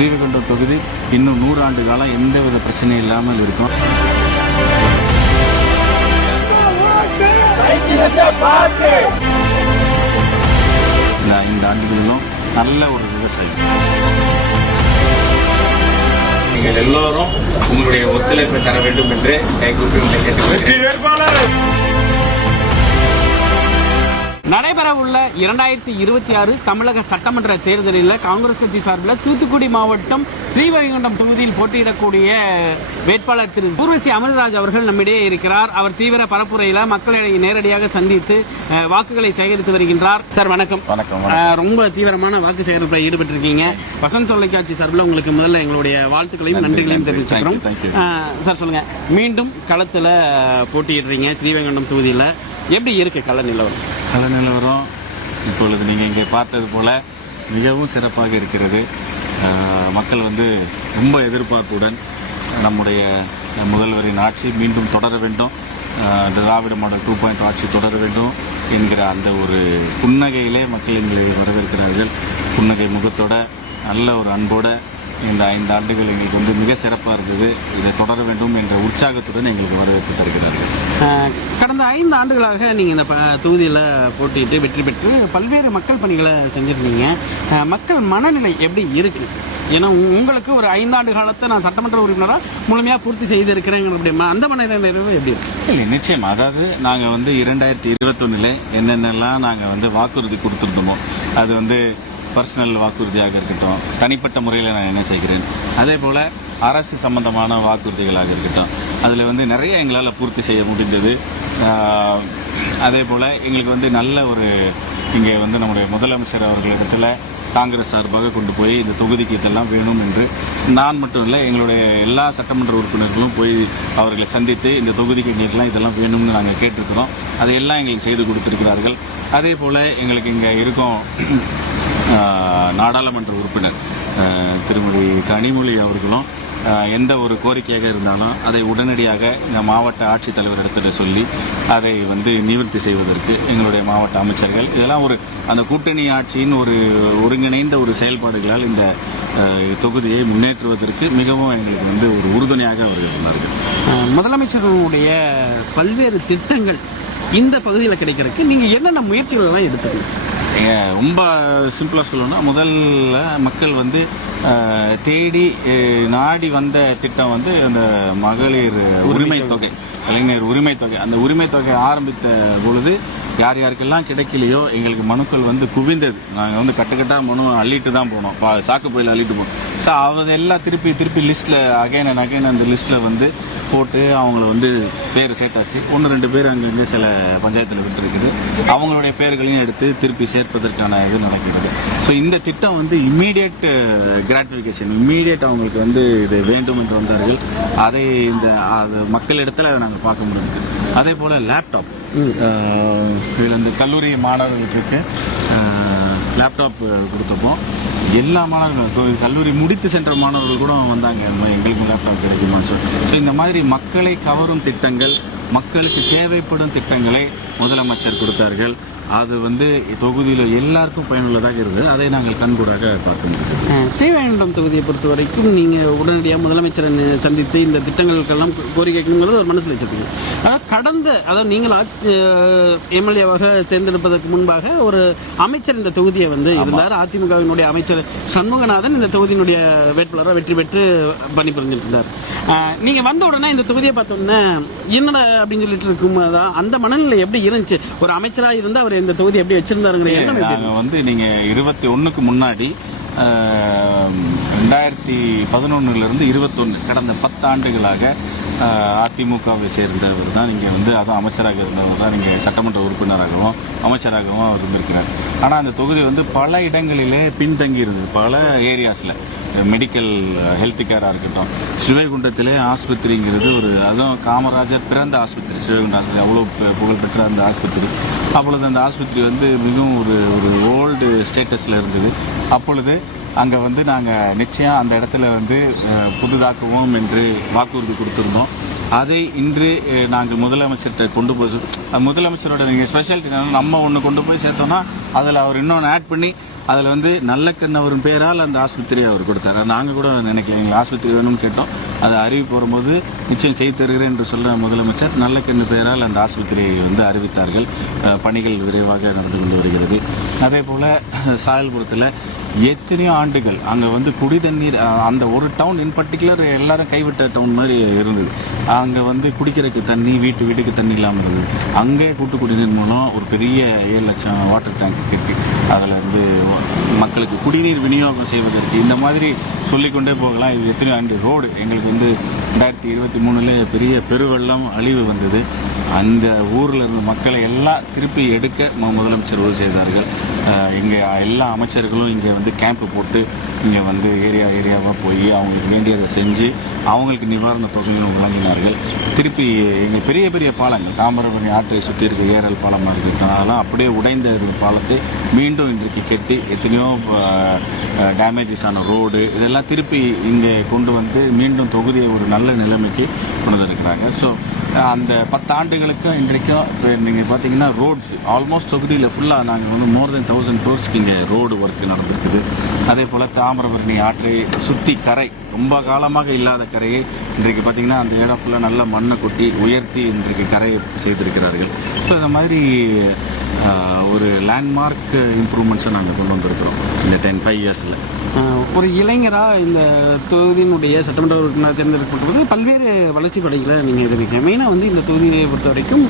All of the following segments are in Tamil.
ஸ்ரீவைகுண்டம் தொகுதி இன்னும் 100 ஆண்டு காலம் எந்தவித பிரச்சனையும் இல்லாமல் இருக்கும். இந்த 5 ஆண்டுகளிலும் நல்ல ஒரு விவசாயம். நீங்கள் எல்லோரும் உங்களுடைய ஒத்துழைப்பை தர வேண்டும் என்று கைகூப்பி உங்களை கேட்டுக்கொள்கிறேன். நடைபெறவுள்ள 2026 தமிழக சட்டமன்ற தேர்தலில் காங்கிரஸ் கட்சி சார்பில் தூத்துக்குடி மாவட்டம் ஸ்ரீவைகுண்டம் தொகுதியில் போட்டியிடக்கூடிய வேட்பாளர் திரு ஊர்வசி அமிர்தராஜ் அவர்கள் நம்மிடையே இருக்கிறார். அவர் தீவிர பரப்புரையில் மக்களை நேரடியாக சந்தித்து வாக்குகளை சேகரித்து வருகின்றார். சார் வணக்கம். வணக்கம். ரொம்ப தீவிரமான வாக்கு சேகரிப்பில் ஈடுபட்டிருக்கீங்க. வசந்த் தொலைக்காட்சி சார்பில் உங்களுக்கு முதல்ல எங்களுடைய வாழ்த்துக்களையும் நன்றிகளையும் தெரிவிச்சுக்கிறோம். சார் சொல்லுங்க, மீண்டும் களத்தில் போட்டியிடுறீங்க ஸ்ரீவைகுண்டம் தொகுதியில், எப்படி இருக்கு கள நிலவரம்? கள நிலவரம் இப்பொழுது நீங்கள் இங்கே பார்த்தது போல மிகவும் சிறப்பாக இருக்கிறது. மக்கள் ரொம்ப எதிர்பார்ப்புடன் நம்முடைய முதல்வரின் ஆட்சி மீண்டும் தொடர வேண்டும், திராவிட மாடல் 2.0 ஆட்சி தொடர வேண்டும் என்கிற அந்த ஒரு புன்னகையிலே மக்கள் எங்களை வரவேற்கிறார்கள். புன்னகை முகத்தோட நல்ல ஒரு அன்போட இந்த 5 ஆண்டுகள் எங்களுக்கு மிக சிறப்பாக இருந்தது. இதை தொடர வேண்டும் என்ற உற்சாகத்துடன் எங்களுக்கு வரவேற்பு தருகிறார்கள். கடந்த 5 ஆண்டுகளாக நீங்கள் இந்த தொகுதியில் போட்டிட்டு வெற்றி பெற்று பல்வேறு மக்கள் பணிகளை செஞ்சுருந்தீங்க. மக்கள் மனநிலை எப்படி இருக்கு? ஏன்னா உங்களுக்கு ஒரு 5 ஆண்டு காலத்தை நான் சட்டமன்ற உறுப்பினராக முழுமையாக பூர்த்தி செய்திருக்கிறேங்க. அப்படிமா அந்த மனநிலை எப்படி இருக்கு? இல்லை, நிச்சயமா. அதாவது நாங்கள் 2021 என்னென்னலாம் நாங்கள் வாக்குறுதி கொடுத்துருந்தோமோ, அது பர்சனல் வாக்குறுதியாக இருக்கட்டும், தனிப்பட்ட முறையில் நான் என்ன செய்கிறேன், அதே போல் அரசு சம்பந்தமான வாக்குறுதிகளாக இருக்கட்டும், அதில் நிறைய எங்களால் பூர்த்தி செய்ய முடிந்தது. அதே போல் எங்களுக்கு நல்ல ஒரு இங்கே நம்முடைய முதலமைச்சர் அவர்களிடத்தில் காங்கிரஸ் சார்பாக கொண்டு போய் இந்த தொகுதிக்கு இதெல்லாம் வேணும் என்று நான் மட்டும் இல்லை, எங்களுடைய எல்லா சட்டமன்ற உறுப்பினர்களும் போய் அவர்களை சந்தித்து இந்த தொகுதிக்கு எங்களுக்கெல்லாம் இதெல்லாம் வேணும்னு நாங்கள் கேட்டிருக்கிறோம். அதையெல்லாம் எங்களுக்கு செய்து கொடுத்திருக்கிறார்கள். அதே போல் எங்களுக்கு இங்கே இருக்கும் நாடாளுமன்ற உறுப்பினர் திருமதி கனிமொழி அவர்களும் எந்த ஒரு கோரிக்கையாக இருந்தாலும் அதை உடனடியாக இந்த மாவட்ட ஆட்சித்தலைவரிடத்தில் சொல்லி அதை நிவர்த்தி செய்வதற்கு எங்களுடைய மாவட்ட அமைச்சர்கள் இதெல்லாம் அந்த கூட்டணி ஆட்சியின் ஒருங்கிணைந்த செயல்பாடுகளால் இந்த தொகுதியை முன்னேற்றுவதற்கு மிகவும் எங்களுக்கு ஒரு உறுதுணையாக அவர்கள் சொன்னார்கள். முதலமைச்சருடைய பல்வேறு திட்டங்கள் இந்த பகுதியில் கிடைக்கிறதுக்கு நீங்கள் என்னென்ன முயற்சிகள் எல்லாம் எடுத்தது? ரொம்ப சிம்பிளாக சொல்லணும்னா, முதல்ல மக்கள் தேடி நாடி வந்த திட்டம் அந்த மகளிர் உரிமை தொகை, இளைஞர் உரிமை தொகை. அந்த உரிமை தொகை ஆரம்பித்த பொழுது யார் யாருக்கெல்லாம் கிடைக்கலையோ எங்களுக்கு மனுக்கள் குவிந்தது. நாங்கள் கட்டுக்கட்டாக மனு அள்ளிட்டு தான் போனோம், சாக்கு பையில் அள்ளிட்டு போனோம். ஸோ அதெல்லாம் திருப்பி லிஸ்ட்டில் அகைன் அந்த லிஸ்ட்டில் போட்டு அவங்கள பேர் சேர்த்தாச்சு. 1-2 பேர் அங்கங்கே சில பஞ்சாயத்தில் விட்டு இருக்குது, அவங்களுடைய பேர்களையும் எடுத்து திருப்பி சேர்ப்பதற்கான இது நடக்கிறது. ஸோ இந்த திட்டம் இம்மீடியட் கிராட்டிஃபிகேஷன், இம்மீடியட் அவங்களுக்கு இது வேண்டும் என்று வந்தார்கள். அதை மக்களிடத்தில் அதை நாங்கள் பார்க்க முடிஞ்சது. அதே போல் லேப்டாப், இதில் கல்லூரி மாணவர்களுக்கு லேப்டாப் கொடுத்தப்போ எல்லா மாணவர்களும், கல்லூரி முடித்து சென்ற மாணவர்கள் கூட வந்தாங்க, எங்களுக்கு லேப்டாப் கிடைக்குமான்னு சொல்லி. ஸோ இந்த மாதிரி மக்களை கவரும் திட்டங்கள், மக்களுக்கு தேவைப்படும் திட்டங்களை முதலமைச்சர் கொடுத்தார்கள். அது தொகுதியில் எல்லாருக்கும் பயனுள்ளதாக இருந்தது. அதை நாங்கள் கண்கூடாக பார்க்க முடியும். ஸ்ரீவைகுண்டம் தொகுதியை பொறுத்த வரைக்கும் நீங்கள் உடனடியாக முதலமைச்சரை சந்தித்து இந்த திட்டங்களுக்கெல்லாம் கோரிக்கைங்கிறது ஒரு மனசில் வச்சிருக்கீங்க. அதாவது நீங்கள் எம்எல்ஏவாக தேர்ந்தெடுப்பதற்கு முன்பாக ஒரு அமைச்சர் இந்த தொகுதியை இருந்தார். அதிமுகவினுடைய அமைச்சர் சண்முகநாதன் இந்த தொகுதியினுடைய வேட்பாளராக வெற்றி பெற்று பணிபுரிஞ்சிட்டு இருந்தார். நீங்கள் வந்த உடனே இந்த தொகுதியை பார்த்தோம்னா என்னடா அப்படின்னு சொல்லிட்டு இருக்கும், அந்த மனநிலை எப்படி இருந்துச்சு? ஒரு அமைச்சராக இருந்தால் அவர் இந்த தொகுதி எப்படி வச்சிருந்தாருங்க? நீங்க 21க்கு முன்னாடி 2011 21 கடந்த 10 ஆண்டுகளாக அதிமுகவை சேர்ந்தவர் தான் இங்கே அதுவும் அமைச்சராக இருந்தவர் தான் இங்கே சட்டமன்ற உறுப்பினராகவும் அமைச்சராகவும் அவர் இருந்திருக்கிறார். ஆனால் அந்த தொகுதி பல இடங்களிலே பின்தங்கி இருந்தது. பல ஏரியாஸில் மெடிக்கல் ஹெல்த் கேராக இருக்கட்டும், ஸ்ரீவைகுண்டத்திலே ஆஸ்பத்திரிங்கிறது அதுவும் காமராஜர் பிறந்த ஆஸ்பத்திரி, ஸ்ரீவைகுண்ட ஆஸ்பத்திரி அவ்வளோ புகழ்பெற்ற அந்த ஆஸ்பத்திரி. அப்பொழுது அந்த ஆஸ்பத்திரி மிகவும் ஒரு ஓல்டு ஸ்டேட்டஸில் இருந்தது. அப்பொழுது அங்கே நாங்கள் நிச்சயம் அந்த இடத்துல புதுதாக்குவோம் என்று வாக்குறுதி கொடுத்துருந்தோம். அதை இன்று நாங்கள் முதலமைச்சர்கிட்ட கொண்டு போய், முதலமைச்சரோட நீங்கள் ஸ்பெஷாலிட்டி நம்ம ஒன்று கொண்டு போய் சேர்த்தோம்னா அதில் அவர் இன்னொன்று ஆட் பண்ணி அதில் வந்து நல்லக்கண்ணவரின் பேரால் அந்த ஆஸ்பத்திரியை அவர் கொடுத்தார். நாங்கள் கூட நினைக்கல, எங்களுக்கு ஆஸ்பத்திரி வேணும்னு கேட்டோம். அது அறிவிப்பு வரும்போது நிச்சயம் செய்து தருகிறேன் என்று சொல்ல முதலமைச்சர் நல்லக்கண்ணு பெயரால் அந்த ஆஸ்பத்திரியை வந்து அறிவித்தார்கள். பணிகள் விரைவாக நடந்து கொண்டு வருகிறது. அதே போல் சாயல்புரத்தில் எத்தனையோ ஆண்டுகள் அங்கே வந்து குடி தண்ணீர், அந்த ஒரு டவுன் இன் பர்டிகுலர் எல்லாரும் கைவிட்ட டவுன் மாதிரி இருந்தது. அங்கே வந்து குடிக்கிறதுக்கு தண்ணி, வீட்டுக்கு தண்ணி இல்லாமல் இருந்தது. அங்கே கூட்டு குடிநீர் மூலம் ஒரு பெரிய 7 லட்சம் வாட்டர் டேங்க் கட்டி அதில் வந்து மக்களுக்கு குடிநீர் விநியோகம் செய்வதற்கு இந்த மாதிரி சொல்லிக்கொண்டே போகலாம். இது எத்தனையோ ஆண்டு ரோடு எங்களுக்கு வந்து 2023 பெரிய பெருவெள்ளம் அழிவு வந்தது. அந்த ஊரில் இருந்த மக்களை எல்லாம் திருப்பி எடுக்க முதலமைச்சர் உதவி செய்தார்கள். இங்கே எல்லா அமைச்சர்களும் இங்கே வந்து கேம்ப்பு போட்டு இங்கே வந்து ஏரியாவாக போய் அவங்களுக்கு வேண்டியதை செஞ்சு அவங்களுக்கு நிவாரண தொகைகளும் வழங்கினார்கள். திருப்பி எங்கள் பெரிய பெரிய பாலங்கள், தாமிரபரணி ஆற்றை சுற்றி இருக்க ஏரல் பாலமாக இருக்குது, அதெல்லாம் அப்படியே உடைந்த பாலத்தை மீண்டும் இன்றைக்கு கட்டி எத்தனையோ டேமேஜஸ் ஆன ரோடு இதெல்லாம் திருப்பி இங்கே கொண்டு வந்து மீண்டும் தொகுதியை ஒரு நல்ல நிலைமைக்கு கொண்டு வந்திருக்கிறாங்க. ஸோ அந்த 10 ஆண்டுகளுக்கு இன்றைக்கும் நீங்கள் பார்த்தீங்கன்னா ரோட்ஸ் ஆல்மோஸ்ட் தொகுதியில் ஃபுல்லாக நாங்கள் வந்து more than 1000 crores இங்கே ரோடு ஒர்க் நடந்திருக்குது. அதே போல் தாமிரபரணி ஆற்றை சுற்றி கரை, ரொம்ப காலமாக இல்லாத கரையை இன்றைக்கு பார்த்தீங்கன்னா அந்த இடம் ஃபுல்லாக நல்ல மண்ணை கொட்டி உயர்த்தி இன்றைக்கு கரையை செய்திருக்கிறார்கள். ஸோ இந்த மாதிரி ஒரு லேண்ட்மார்க் இம்ப்ரூவ்மெண்ட்ஸை நாங்கள் கொண்டு வந்திருக்கிறோம் இந்த 5 இயர்ஸில். ஒரு இளைஞராக இந்த தொகுதியினுடைய சட்டமன்ற உறுப்பினர் தேர்ந்தெடுக்கப்பட்டது பல்வேறு வளர்ச்சி படைகளை நீங்கள் இருக்கீங்க. மெயினாக வந்து இந்த தொகுதியை பொறுத்த வரைக்கும்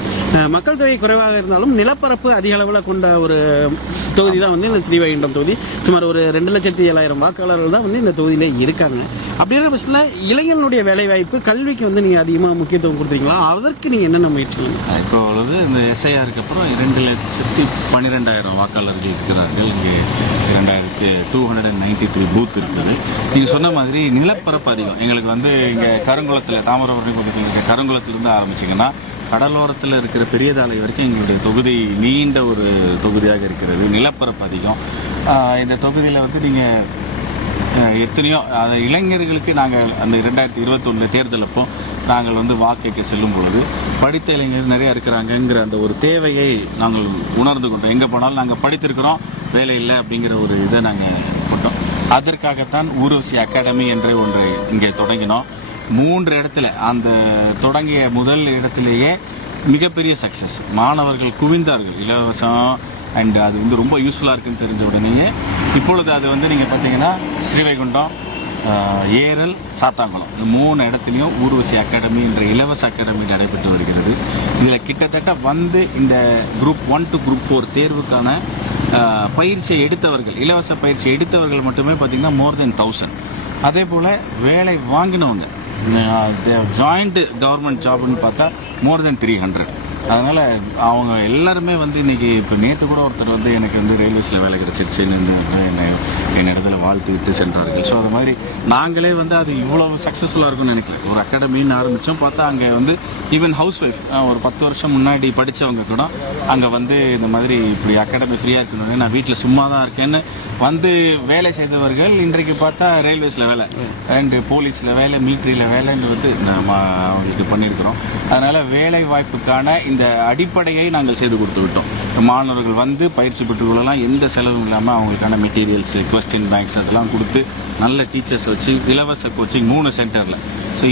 மக்கள் தொகை குறைவாக இருந்தாலும் நிலப்பரப்பு அதிக அளவில் கொண்ட ஒரு தொகுதி தான் வந்து இந்த ஸ்ரீவைகுண்டம் தொகுதி. சுமார் ஒரு 2,07,000 வாக்காளர்கள் தான் வந்து இந்த தொகுதியிலே இருக்காங்க. அப்படிங்கிற பட்சத்தில் இளைஞர்களுடைய வேலைவாய்ப்பு, கல்விக்கு வந்து நீங்கள் அதிகமாக முக்கியத்துவம் கொடுத்துருக்கீங்களா? அதற்கு நீங்கள் என்னென்ன முயற்சி? இப்போ உள்ளது இந்த SIRக்கு அப்புறம் 2,12,000 வாக்காளர்கள் இருக்கிறார்கள். இங்கே 2,293 பூத் இருக்குது. நீங்கள் சொன்ன மாதிரி நிலப்பரப்பு அதிகம். எங்களுக்கு வந்து இங்கே கருங்குளத்தில், தாமிரபரணி பக்கத்தில் இருக்க கருங்குளத்திலிருந்து ஆரம்பிச்சிங்கன்னா கடலோரத்தில் இருக்கிற பெரியதாலை வரைக்கும் எங்களுடைய தொகுதி நீண்ட ஒரு தொகுதியாக இருக்கிறது. நிலப்பரப்பு அதிகம். இந்த தொகுதியில் வந்து நீங்கள் எத்தனையோ இளைஞர்களுக்கு நாங்கள் அந்த 2021 தேர்தல் அப்போ நாங்கள் வந்து வாக்கு செல்லும் பொழுது படித்த இளைஞர்கள் நிறையா இருக்கிறாங்கங்கிற அந்த ஒரு தேவையை நாங்கள் உணர்ந்து கொண்டோம். எங்கே போனாலும் நாங்கள் படித்திருக்கிறோம், வேலை இல்லை அப்படிங்கிற ஒரு இதை நாங்கள் கொண்டோம். அதற்காகத்தான் ஊர்வசி அகாடமி என்ற ஒன்றை இங்கே தொடங்கினோம். 3 இடத்துல அந்த தொடங்கிய முதல் இடத்திலேயே மிகப்பெரிய சக்ஸஸ். மாணவர்கள் குவிந்தார்கள், இலவசம் அண்ட் அது வந்து ரொம்ப யூஸ்ஃபுல்லாக இருக்குன்னு தெரிஞ்ச உடனேயே இப்பொழுது அது வந்து நீங்கள் பார்த்தீங்கன்னா ஸ்ரீவைகுண்டம், ஏரல், சாத்தாங்குளம் இந்த 3 இடத்துலையும் ஊர்வசி அகாடமி என்ற இலவச அகாடமி நடைபெற்று வருகிறது. இதில் கிட்டத்தட்ட வந்து இந்த குரூப் 1 to குரூப் 4 தேர்வுக்கான பயிற்சியை எடுத்தவர்கள், இலவச பயிற்சி எடுத்தவர்கள் மட்டுமே பார்த்தீங்கன்னா more than 1000. அதே போல் வேலை வாங்கினவங்க ஜாயிண்ட் கவர்மெண்ட் ஜாப்னு பார்த்தா more than 300. அதனால் அவங்க எல்லாருமே வந்து இன்றைக்கி இப்போ நேற்று கூட ஒருத்தர் வந்து எனக்கு வந்து ரயில்வேஸில் வேலை கிடைச்சிருச்சுன்னு என் இடத்துல வாழ்த்துக்கிட்டு சென்றார்கள். ஸோ அது மாதிரி நாங்களே வந்து அது இவ்வளோ சக்ஸஸ்ஃபுல்லாக இருக்கும்னு நினைக்கிறேன். ஒரு அகாடமின்னு ஆரம்பித்தோம், பார்த்தா அங்கே வந்து ஈவன் ஹவுஸ் ஒய்ஃப் ஒரு 10 வருஷம் முன்னாடி படித்தவங்க கூட அங்கே வந்து இந்த மாதிரி இப்படி அகாடமி ஃப்ரீயாக இருக்கணும்னு நான் வீட்டில் சும்மா தான் இருக்கேன்னு வந்து வேலை செய்தவர்கள் இன்றைக்கு பார்த்தா ரயில்வேஸில் வேலை அண்ட் போலீஸில் வேலை, மிலிட்ரியில் வேலைன்னு வந்து நம்ம அவங்களுக்கு பண்ணியிருக்கிறோம். அதனால் வேலை வாய்ப்புக்கான இந்த அடிப்படையை நாங்கள் செய்து கொடுத்து விட்டோம். மாணவர்கள் வந்து பயிற்சி பெற்றுக்கொள்ளலாம், எந்த செலவும் இல்லாமல் அவங்களுக்கான மெட்டீரியல்ஸ், கொஸ்டின் பேங்க்ஸ் அதெல்லாம் கொடுத்து நல்ல டீச்சர்ஸ் வச்சு இலவச கோச்சிங் 3 சென்டரில். ஸோ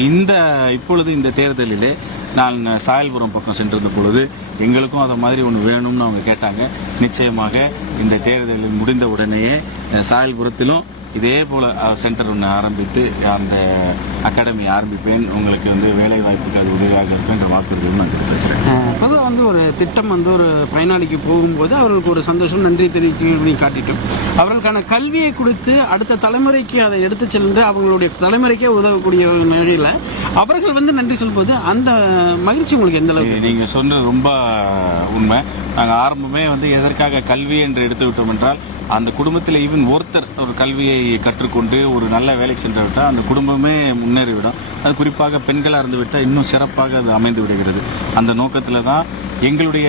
இப்பொழுது இந்த தேர்தலிலே நான் சாயல்புரம் பக்கம் சென்றிருந்த பொழுது எங்களுக்கும் அதை மாதிரி ஒன்று வேணும்னு அவங்க கேட்டாங்க. நிச்சயமாக இந்த தேர்தலில் முடிந்த உடனேயே சாயல்புரத்திலும் இதே போல் சென்டர் ஒன்று ஆரம்பித்து அந்த அகாடமி ஆரம்பிப்பேன். உங்களுக்கு வந்து வேலை வாய்ப்புக்கு அது உதவியாக இருக்கும் என்ற வாக்குறுதியும் நான் தெரிவிக்கிறேன். பொதுவாக வந்து ஒரு திட்டம் வந்து ஒரு பயனாளிக்கு போகும்போது அவர்களுக்கு ஒரு சந்தோஷம், நன்றி தெரிவிக்க காட்டிட்டோம். அவர்களுக்கான கல்வியை கொடுத்து அடுத்த தலைமுறைக்கு அதை எடுத்து சென்று அவங்களுடைய தலைமுறைக்கே உதவக்கூடிய நிலையில் அவர்கள் வந்து நன்றி சொல்லும்போது அந்த மகிழ்ச்சி உங்களுக்கு எந்த அளவுக்கு? நீங்கள் சொன்னது ரொம்ப உண்மை. நாங்கள் ஆரம்பமே வந்து எதற்காக கல்வி என்று எடுத்து விட்டோம் என்றால் அந்த குடும்பத்தில் ஈவன் ஒருத்தர் ஒரு கல்வியை கற்றுக்கொண்டு ஒரு நல்ல வேலைக்கு சென்று விட்டால் அந்த குடும்பமே முன்னேறிவிடும். அது குறிப்பாக பெண்களாக இருந்து விட்டால் இன்னும் சிறப்பாக அது அமைந்து விடுகிறது. அந்த நோக்கத்தில் தான் எங்களுடைய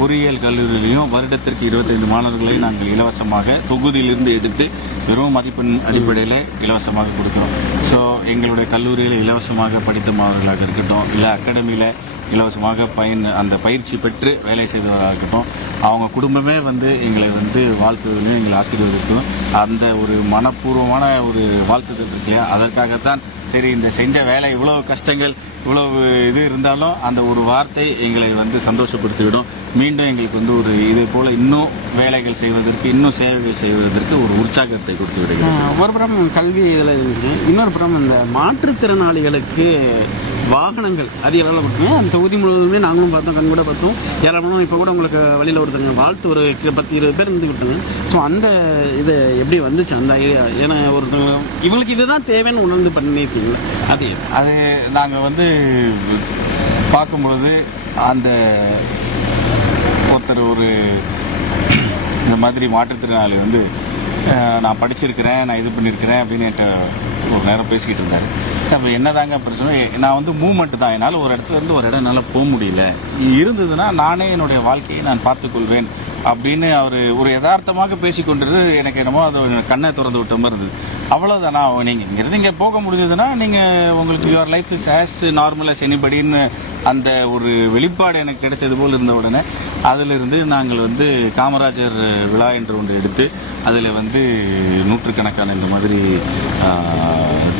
பொறியியல் கல்லூரியிலையும் வருடத்திற்கு 25 மாணவர்களை நாங்கள் இலவசமாக தொகுதியிலிருந்து எடுத்து வெறும் மதிப்பெண் அடிப்படையில் இலவசமாக கொடுக்குறோம். ஸோ எங்களுடைய கல்லூரியில் இலவசமாக படித்த மாணவர்களாக இருக்கட்டும், இல்லை அகாடமியில் இலவசமாக அந்த பயிற்சி பெற்று வேலை செய்தவராக இருக்கட்டும், அவங்க குடும்பமே வந்து எங்களை வந்து வாழ்த்துவதிலும் எங்களை ஆசீர்வதிக்கும் அந்த ஒரு மனப்பூர்வமான ஒரு வாழ்த்துக்கள் இருக்கு இல்லையா, அதற்காகத்தான் சரி இந்த செஞ்ச வேலை இவ்வளவு கஷ்டங்கள் இவ்வளவு இது இருந்தாலும் அந்த ஒரு வார்த்தை எங்களை வந்து சந்தோஷப்படுத்திவிடும். மீண்டும் எங்களுக்கு வந்து ஒரு இதே போல இன்னும் வேலைகள் செய்வதற்கு, இன்னும் சேவைகள் செய்வதற்கு ஒரு உற்சாகத்தை கொடுத்து விடுகிறது. ஒரு புறம் கல்வி இதில் இருக்குது, இன்னொரு புறம் இந்த மாற்றுத்திறனாளிகளுக்கு வாகனங்கள் அதிக அளவில் கொடுக்குங்க. அந்த தொகுதி முழுவதுமே நாங்களும் பார்த்தோம், கண் கூட பார்த்தோம். ஏராளமாக இப்போ கூட உங்களுக்கு வழியில் ஒருத்தங்க வாழ்த்து ஒரு 10-20 பேர் இருந்துக்கிட்டாங்க. ஸோ அந்த இது எப்படி வந்துச்சு அந்த ஐடியா? ஏன்னா ஒருத்தவங்க இவங்களுக்கு இதுதான் தேவைன்னு உணர்ந்து பண்ணியிருக்கீங்களா? அது நாங்கள் வந்து பார்க்கும்பொழுது அந்த ஒருத்தர் ஒரு இந்த மாதிரி மாற்றுத்திறனாளி வந்து நான் படிச்சிருக்கிறேன், நான் இது பண்ணியிருக்கிறேன் அப்படின்னு என்கிட்ட ஒரு நேரம் பேசிக்கிட்டு இருந்தார். அப்போ என்னதாங்க பிரச்சனை, நான் வந்து மூவ்மெண்ட் தான், என்னால் ஒரு இடத்துல இருந்து ஒரு இடம் என்னால் போக முடியல, இருந்ததுன்னா நானே என்னுடைய வாழ்க்கையை நான் பார்த்துக்கொள்வேன் அப்படின்னு அவர் ஒரு யதார்த்தமாக பேசிக்கொண்டது. எனக்கு என்னமோ அது கண்ணை திறந்து விட்ட மாதிரி இருந்தது. அவ்வளோதானா, நீங்கள் இங்கேருந்து இங்கே போக முடிஞ்சதுன்னா நீங்கள் உங்களுக்கு your life is as normal as எனிபடின்னு அந்த ஒரு வெளிப்பாடு எனக்கு கிடைத்தது போல் இருந்த உடனே அதிலிருந்து நாங்கள் வந்து காமராஜர் விழா என்று ஒன்று எடுத்து அதில் வந்து நூற்றுக்கணக்கான இந்த மாதிரி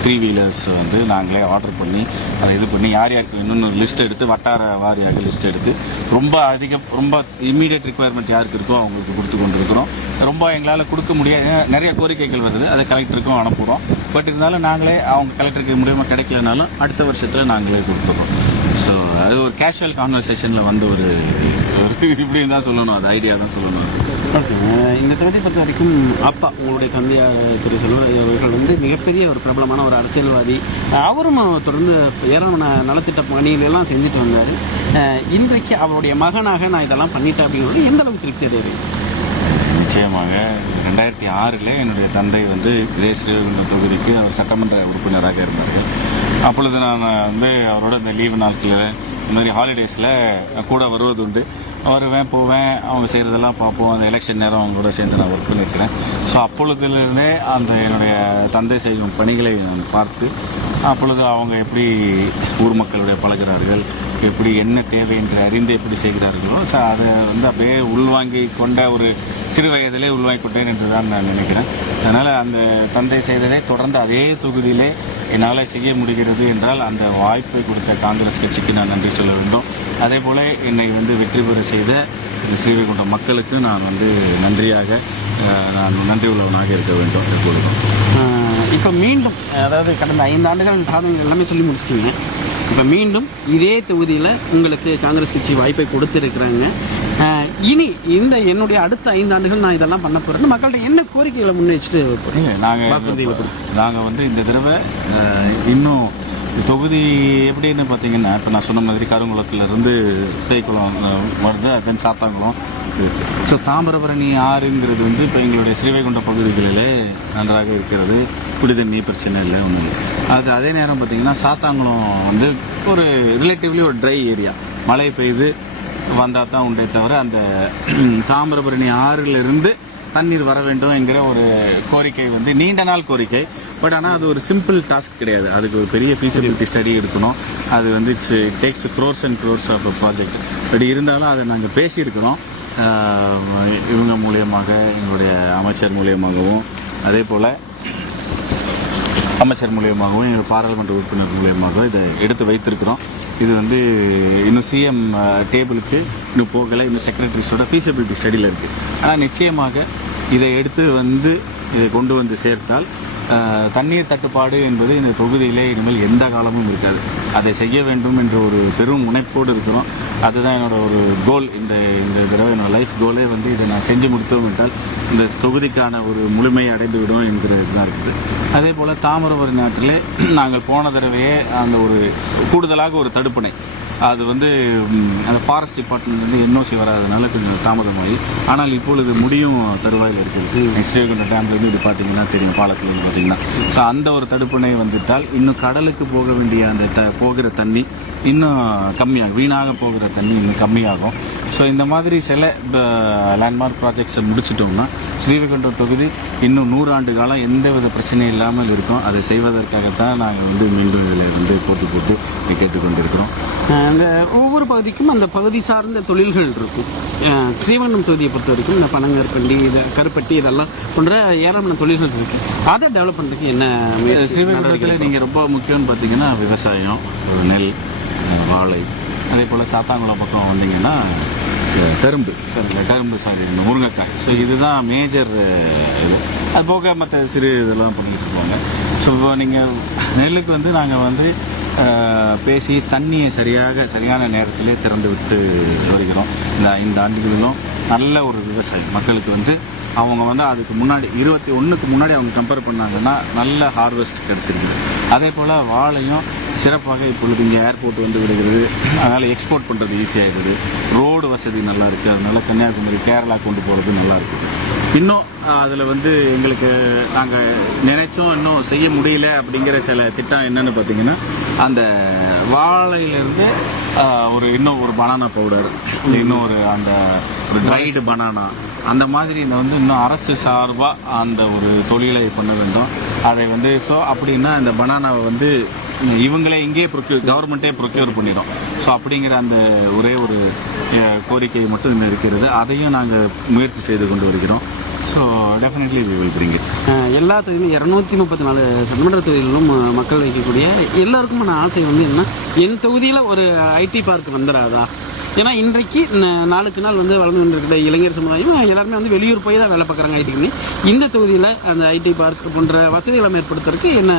3 வீலர்ஸ் வந்து நாங்களே ஆர்டர் பண்ணி அதை இது பண்ணி யார் யாருக்கு இன்னொன்று லிஸ்ட் எடுத்து வட்டார வாரியாக லிஸ்ட் எடுத்து ரொம்ப இம்மீடியட் ரிக்குவயர்மெண்ட் யாருக்கு இருக்கோ அவங்களுக்கு கொடுத்து கொண்டிருக்கிறோம். ரொம்ப எங்களால் கொடுக்க முடியாது, நிறைய கோரிக்கைகள் வருது, அதை கலெக்டருக்கும் அனுப்புகிறோம். பட் இருந்தாலும் நாங்களே அவங்க கலெக்டருக்கு மூலியமாக கிடைக்கலனாலும் அடுத்த வருஷத்தில் நாங்களே கொடுத்துறோம். ஸோ அது ஒரு கேஷுவல் கான்வர்சேஷனில் வந்து ஒரு இப்படின்னு தான் சொல்லணும், அது ஐடியா தான் சொல்லணும். ஓகே, இந்த தொகுதியை பொறுத்த வரைக்கும் அப்பா உங்களுடைய தந்தையார் திரு செல்வராஜ் அவர்கள் வந்து மிகப்பெரிய ஒரு பிரபலமான ஒரு அரசியல்வாதி. அவரும் தொடர்ந்து ஏராளமான நலத்திட்ட பணிகளெல்லாம் செஞ்சுட்டு வந்தார். இன்றைக்கு அவருடைய மகனாக நான் இதெல்லாம் பண்ணிட்டேன் அப்படிங்கிறது எந்த அளவுக்கு திருப்தி அடையுது? நிச்சயமாக 2006 என்னுடைய தந்தை வந்து இதே ஸ்ரீவைகுண்டம் தொகுதிக்கு அவர் சட்டமன்ற உறுப்பினராக இருந்தார். அப்பொழுது நான் வந்து அவரோட இந்த லீவு நாட்களில் இந்த மாதிரி ஹாலிடேஸில் கூட வருவது உண்டு. வருவேன், போவேன், அவங்க செய்கிறதெல்லாம் பார்ப்போம். அந்த எலெக்ஷன் நேரம் அவங்களோட சேர்ந்து நான் ஒர்க் பண்ணியிருக்கிறேன். ஸோ அப்பொழுதுலேருந்தே அந்த என்னுடைய தந்தை செய்யும் பணிகளை நான் பார்த்து அப்பொழுது அவங்க எப்படி ஊர் மக்களுடைய பழகிறார்கள், எப்படி என்ன தேவை என்று அறிந்து எப்படி செய்கிறார்களோ ஸோ அதை வந்து அப்படியே உள்வாங்கி கொண்ட ஒரு சிறு வயதிலே உள்வாங்கி கொண்டேன் என்று தான் நான் நினைக்கிறேன். அதனால் அந்த தந்தை செய்ததை தொடர்ந்து அதே தொகுதியிலே என்னால் செய்ய முடிகிறது என்றால் அந்த வாய்ப்பை கொடுத்த காங்கிரஸ் கட்சிக்கு நான் நன்றி சொல்ல வேண்டும். அதே போல் என்னை வந்து வெற்றி பெற செய்த ஸ்ரீவைகுண்டம் மக்களுக்கு நான் வந்து நான் நன்றி உள்ளவனாக இருக்க வேண்டும் எப்பொழுதும். இப்போ மீண்டும் அதாவது கடந்த 5 ஆண்டுகள் சாதனைகள் எல்லாமே சொல்லி முடிச்சிட்டிங்க. இப்போ மீண்டும் இதே தொகுதியில் உங்களுக்கு காங்கிரஸ் கட்சி வாய்ப்பை கொடுத்துருக்குறாங்க. இனி என்னுடைய அடுத்த 5 ஆண்டுகள் நான் இதெல்லாம் பண்ண போகிறேன்னு மக்கள்கிட்ட என்ன கோரிக்கைகளை முன்னெச்சிட்டு நாங்கள் வந்து இந்த தடவை இன்னும் தொகுதி எப்படின்னு பார்த்தீங்கன்னா, இப்போ நான் சொன்ன மாதிரி கருங்குளத்துலேருந்து தேய்க்குளம் வருது, தென் சாத்தாங்குளம். ஸோ தாமிரபரணி ஆறுங்கிறது வந்து இப்போ எங்களுடைய ஸ்ரீவைகுண்டம் பகுதிகளிலே நன்றாக இருக்கிறது, குடிதண்ணி பிரச்சனை இல்லை ஒன்றும் இல்லை. அதே நேரம் பார்த்திங்கன்னா சாத்தாங்குளம் வந்து ஒரு ரிலேட்டிவ்லி ஒரு ட்ரை ஏரியா, மழை பெய்து வந்தால் தான் உண்டே தவிர அந்த தாமிரபரணி ஆறிலிருந்து தண்ணீர் வர வேண்டும் என்கிற ஒரு கோரிக்கை வந்து நீண்ட நாள் கோரிக்கை. பட் ஆனால் அது ஒரு சிம்பிள் டாஸ்க் கிடையாது, அதுக்கு ஒரு பெரிய ஃபீஸிபிலிட்டி ஸ்டடி எடுக்கணும். அது வந்து it takes crores and crores of a project. But இருந்தாலும் அதை நாங்கள் பேசியிருக்கிறோம் இவங்க மூலியமாக, எங்களுடைய அமைச்சர் மூலியமாகவும், அதே போல் அமைச்சர் மூலியமாகவும் எங்கள் பாராளுமன்ற உறுப்பினர் மூலியமாகவும் இதை எடுத்து வைத்திருக்கிறோம். இது வந்து இன்னும் சிஎம் டேபிளுக்கு இன்னும் போகலை, இன்னும் செக்ரட்டரிஸோட ஃபீஸிபிலிட்டி ஸ்டடியில் இருக்குது. ஆனால் நிச்சயமாக இதை எடுத்து வந்து இதை கொண்டு வந்து சேர்த்தால் தண்ணீர் தட்டுப்பாடு என்பது இந்த தொகுதியிலே இனிமேல் எந்த காலமும் இருக்காது. அதை செய்ய வேண்டும் என்ற ஒரு பெரும் முனைப்போடு இருக்கிறோம். அதுதான் என்னோட ஒரு கோல். இந்த தடவை என்னோட லைஃப் கோலே வந்து இதை நான் செஞ்சு முடித்தோம் என்றால் இந்த தொகுதிக்கான ஒரு முழுமையை அடைந்து விடும் என்கிறது தான் இருக்குது. அதே போல் தாமிரபரணி நாட்டிலே நாங்கள் போன தடவையே அந்த ஒரு கூடுதலாக ஒரு தடுப்பணை, அது வந்து அந்த ஃபாரஸ்ட் டிபார்ட்மெண்ட் வந்து என்ஓசி வராதனால கொஞ்சம் தாமதமாகி, ஆனால் இப்பொழுது முடியும் தருவாயில் இருக்குது. ஸ்ரீவைகுண்டம் டேம்லேருந்து இப்படி பார்த்தீங்கன்னா தெரியும், பாலத்துலேருந்து பார்த்தீங்கன்னா. ஸோ அந்த ஒரு தடுப்பணை வந்துட்டால் இன்னும் கடலுக்கு போக வேண்டிய அந்த போகிற தண்ணி இன்னும் கம்மியாகும், வீணாக போகிற தண்ணி இன்னும் கம்மியாகும். ஸோ இந்த மாதிரி சில லேண்ட்மார்க் ப்ராஜெக்ட்ஸை முடிச்சிட்டோம்னா ஸ்ரீவைகுண்டம் தொகுதி இன்னும் 100 ஆண்டு காலம் எந்தவித பிரச்சனையும் இல்லாமல் இருக்கும். அதை செய்வதற்காகத்தான் நாங்கள் வந்து மீண்டும் இதில் வந்து போட்டு கேட்டுக்கொண்டிருக்கிறோம். அந்த ஒவ்வொரு பகுதிக்கும் அந்த பகுதி சார்ந்த தொழில்கள் இருக்கும். ஸ்ரீவைகுண்டம் தொகுதியை பொறுத்த வரைக்கும் இந்த பனங்கற்கண்டி, கருப்பட்டி இதெல்லாம் போன்ற ஏராளமான தொழில்கள் இருக்கு. அதை டெவலப் பண்ணுறதுக்கு என்ன ஸ்ரீவைகுண்டத்தில் நீங்கள் ரொம்ப முக்கியம்னு பார்த்தீங்கன்னா விவசாயம், நெல், வாழை, அதே போல் சாத்தாங்குளம் பக்கம் வந்தீங்கன்னா கரும்பு முருங்கைக்காய். ஸோ இதுதான் மேஜர் இது. அது போக மற்ற சிறு இதெல்லாம் பண்ணிகிட்டு இருப்பாங்க. ஸோ இப்போ நீங்கள் நெல்லுக்கு வந்து நாங்கள் வந்து பேசி தண்ணியை சரியான நேரத்திலே திறந்து விட்டு வருகிறோம். இந்த 5 ஆண்டுகளிலும் நல்ல ஒரு விவசாயம் மக்களுக்கு வந்து அவங்க வந்து அதுக்கு முன்னாடி 21க்கு முன்னாடி அவங்க கம்பேர் பண்ணாங்கன்னா நல்ல ஹார்வெஸ்ட் கிடச்சிருக்குது. அதே போல் வாழையும் சிறப்பாக இப்பொழுது இங்கே ஏர்போர்ட் வந்து விடுகிறது, அதனால் எக்ஸ்போர்ட் பண்ணுறது ஈஸியாகிடுது. ரோடு வசதி நல்லா இருக்குது, அதனால கன்னியாகுமரி, கேரளா கொண்டு போகிறது நல்லா இருக்குது. இன்னும் அதில் வந்து எங்களுக்கு நாங்கள் நினைச்சோம் இன்னும் செய்ய முடியல அப்படிங்கிற சில திட்டம் என்னென்னு பார்த்தீங்கன்னா, அந்த வாழையிலேருந்து இன்னும் ஒரு பனானா பவுடர், இன்னும் ஒரு ட்ரைடு பனானா, அந்த மாதிரி இந்த வந்து இன்னும் அரசு சார்பாக அந்த ஒரு தொழிலை பண்ண வேண்டும். அதை வந்து ஸோ அப்படின்னா இந்த பனானாவை வந்து இவங்களே இங்கேயே கவர்மெண்ட்டே ப்ரொக்யூர் பண்ணிடும். ஸோ அப்படிங்கிற அந்த ஒரே ஒரு கோரிக்கை மட்டும் இன்னும் இருக்கிறது. அதையும் நாங்கள் முயற்சி செய்து கொண்டு வருகிறோம். So definitely we will bring it. எல்லா தொகுதியிலும் 234 சட்டமன்ற தொகுதிகளிலும் மக்கள் வைக்கக்கூடிய எல்லாருக்குமான ஆசை வந்து என்னன்னா, என் தொகுதியில் ஒரு ஐடி பார்க் வந்துடாதா? ஏன்னா இன்றைக்கு நாளுக்கு நாள் வந்து வளர்ந்து கொண்டிருக்கிற இளைஞர் சமுதாயம் எல்லாருமே வந்து வெளியூர் போய் தான் வேலை பார்க்குறாங்க ஐடிக்கு. இந்த தொகுதியில் அந்த ஐடி பார்க் போன்ற வசதிகளை ஏற்படுத்துறதுக்கு என்ன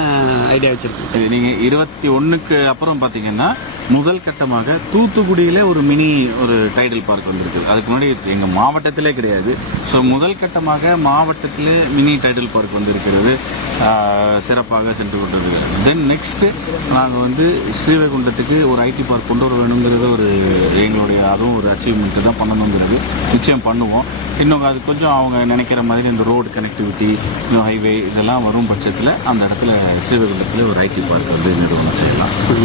ஐடியா வச்சிருக்கு? நீங்கள் 21க்கு அப்புறம் பார்த்தீங்கன்னா முதல் கட்டமாக தூத்துக்குடியிலே ஒரு மினி டைடல் பார்க் வந்திருக்கு. அதுக்கு முன்னாடி எங்கள் மாவட்டத்திலே கிடையாது. ஸோ முதல் கட்டமாக மாவட்டத்திலே மினி டைடல் பார்க் வந்திருக்கிறது, சிறப்பாக சென்று கொண்டிருக்கிறது. தென் நெக்ஸ்ட்டு நாங்கள் வந்து ஸ்ரீவைகுண்டத்துக்கு ஒரு ஐடி பார்க் கொண்டு வர வேணுங்கிறது எங்களுடைய அதுவும் ஒரு அச்சீவ்மெண்ட்டு தான் பண்ணணுங்கிறது நிச்சயம் பண்ணுவோம். இன்னும் அது கொஞ்சம் அவங்க நினைக்கிற மாதிரி இந்த ரோடு கனெக்டிவிட்டி, இன்னும் ஹைவே இதெல்லாம் வரும் பட்சத்தில் அந்த இடத்துல ஸ்ரீவைகுண்டத்தில் ஒரு ஐடி பார்க் வந்து நிறுவனம் செய்யலாம்.